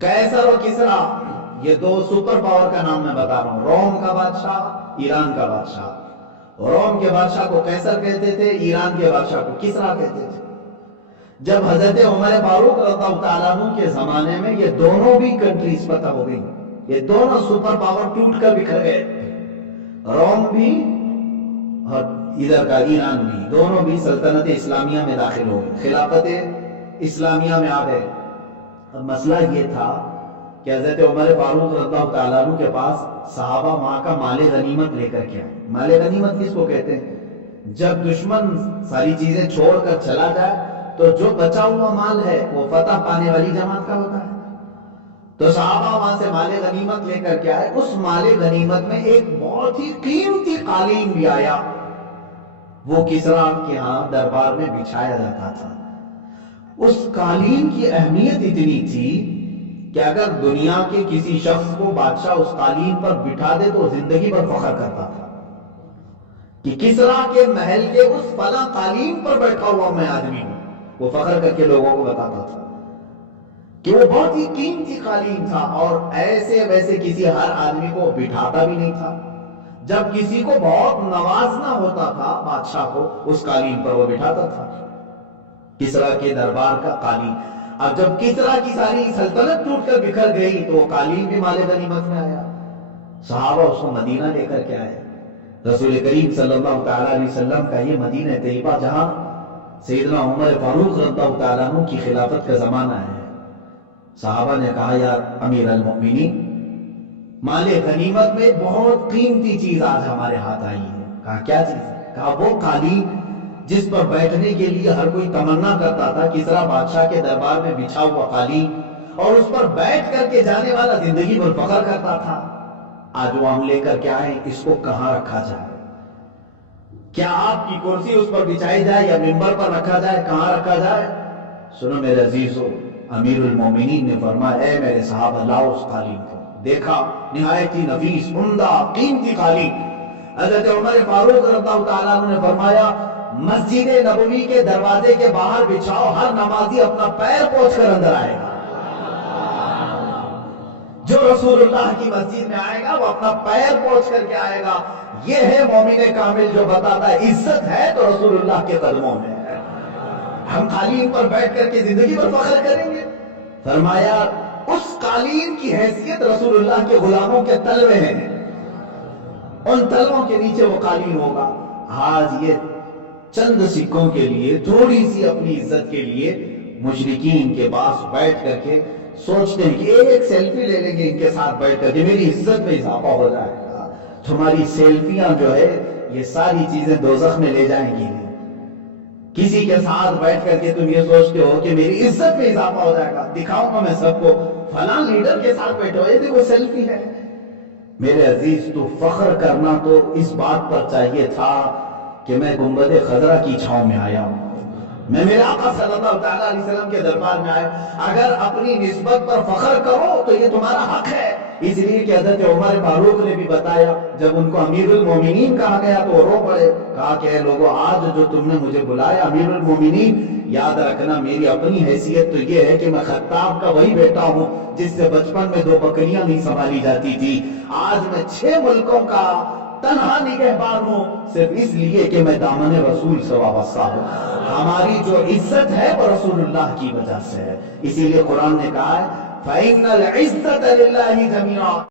قیصر اور کسرا یہ دو سپر پاور کا نام میں بتا رہا ہوں. روم کا بادشاہ، ایران کا بادشاہ. روم کے بادشاہ کو قیصر کہتے تھے، ایران کے بادشاہ کو کسرا کہتے تھے. جب حضرت عمر فاروق رضی اللہ تعالیٰ عنہ کے زمانے میں یہ دونوں بھی کنٹریز فتح ہو گئی، یہ دونوں سپر پاور ٹوٹ کر بکھر گئے. روم بھی اور ادھر کا ایران بھی، دونوں بھی سلطنت اسلامیہ میں داخل ہو گئے، خلافت اسلامیہ میں آ گئے. اب مسئلہ یہ تھا کہ حضرت عمر فاروق رضی اللہ تعالیٰ عنہ کے پاس صحابہ وہاں کا مال غنیمت لے کر کے آئے. مال غنیمت کس کو کہتے ہیں؟ جب دشمن ساری چیزیں چھوڑ کر چلا جائے تو جو بچا ہوا مال ہے وہ فتح پانے والی جماعت کا ہوتا ہے. تو صحابہ وہاں سے مال غنیمت لے کر کے آئے. اس مال غنیمت میں ایک بہت ہی قیمتی قالین بھی آیا، وہ کسرا کے ہاں دربار میں بچھایا جاتا تھا. اس قالین کی اہمیت اتنی تھی کہ اگر دنیا کے کسی شخص کو بادشاہ اس قالین پر بٹھا دے تو زندگی بھر فخر کرتا تھا کہ کسرا کے محل کے اس فلاں قالین پر بیٹھا ہوا میں آدمی ہوں. وہ فخر کر کے لوگوں کو بتاتا تھا کہ وہ بہت ہی قیمتی قالین تھا، اور ایسے ویسے کسی ہر آدمی کو بٹھاتا بھی نہیں تھا. جب کسی کو بہت نوازنا ہوتا تھا بادشاہ کو، اس قالین پر وہ بٹھاتا تھا. کسرا کے دربار کا قالین. اب جب کسرا کی ساری سلطنت ٹوٹ کر بکھر گئی تو وہ قالین بھی مال غنیمت میں آیا. صحابہ اس کو مدینہ لے کر کے آئے. رسول کریم صلی اللہ تعالی علیہ وسلم کا یہ مدینہ طیبہ جہاں سیدنا عمر فاروق رضی اللہ تعالیٰ عنہ کی خلافت کا زمانہ ہے. صحابہ نے کہا یا امیر المؤمنین، مال غنیمت میں بہت قیمتی چیز آج ہمارے ہاتھ آئی ہے. کہا کیا چیز ہے؟ کہا وہ قالین جس پر بیٹھنے کے لیے ہر کوئی تمنا کرتا تھا، کسرا بادشاہ کے دربار میں بچھا ہوا قالین، اور اس پر بیٹھ کر کے جانے والا زندگی بھر فخر کرتا تھا. آج وہ ہم لے کر کے آئے، اس کو کہاں رکھا جائے؟ کیا آپ کی کرسی اس پر بچھائی جائے یا منبر پر رکھا جائے؟ کہاں رکھا جائے؟ سنو میرے عزیزو، امیر المومنین نے فرمایا اے میرے صحابہ لاؤ اس قالین کو. دیکھا نہایت ہی نفیس عمدہ قیمتی قالین. حضرت عمر فاروق رضی اللہ تعالیٰ عنہ نے فرمایا مسجد نبوی کے دروازے کے باہر بچھاؤ، ہر نمازی اپنا پیر پوچھ کر اندر آئے گا. جو رسول اللہ کی مسجد میں آئے گا وہ اپنا پیر پوچھ کر کے آئے گا. یہ ہے مومن کامل جو بتاتا ہے عزت ہے تو رسول اللہ کے قدموں میں ہے. ہم قالین پر بیٹھ کر کے زندگی پر فخر کریں گے؟ فرمایا اس قالین کی حیثیت رسول اللہ کے غلاموں کے تلوے ہیں، ان تلووں کے نیچے وہ قالین ہوگا. آج یہ چند سکوں کے لیے، تھوڑی سی اپنی عزت کے لیے مشرکین کے پاس بیٹھ کر کے سوچتے ہیں کہ ایک سیلفی لے لیں گے ان کے ساتھ بیٹھ کر کے میری عزت میں اضافہ ہو جائے گا. تمہاری سیلفیاں جو ہے یہ ساری چیزیں دوزخ میں لے جائیں گی. کسی کے ساتھ بیٹھ کر کے تم یہ سوچتے ہو کہ میری عزت میں اضافہ ہو جائے گا، دکھاؤں گا میں سب کو فلاں لیڈر کے ساتھ بیٹھے ہو، یہ دیکھو سیلفی ہے. میرے عزیز تو فخر کرنا تو اس بات پر چاہیے تھا کہ میں گنبد خضرا کی چھاؤں میں آیا ہوں، میں میرے آقا صلی اللہ تعالیٰ علیہ وسلم کے دربار میں آیا. اگر اپنی نسبت پر فخر کرو تو یہ تمہارا حق ہے. اس لیے کہ حضرت عمر فاروق نے بھی بتایا جب ان کو امیر المومنین کہا گیا تو وہ رو پڑے. کہا کہ اے لوگو آج جو تم نے مجھے بلایا امیر المومنین، یاد رکھنا میری اپنی حیثیت تو یہ ہے کہ میں خطاب کا وہی بیٹا ہوں جس سے بچپن میں 2 بکریاں نہیں سنبھالی جاتی تھی. آج میں 6 ملکوں کا تنہا نگہبان ہوں صرف اس لیے کہ میں دامن رسول سے وابستہ ہوں. ہماری جو عزت ہے وہ رسول اللہ کی وجہ سے ہے. اسی لیے قرآن نے کہا ہے فَإِنَّ الْعِزَّةَ لِلَّهِ جَمِيعًا.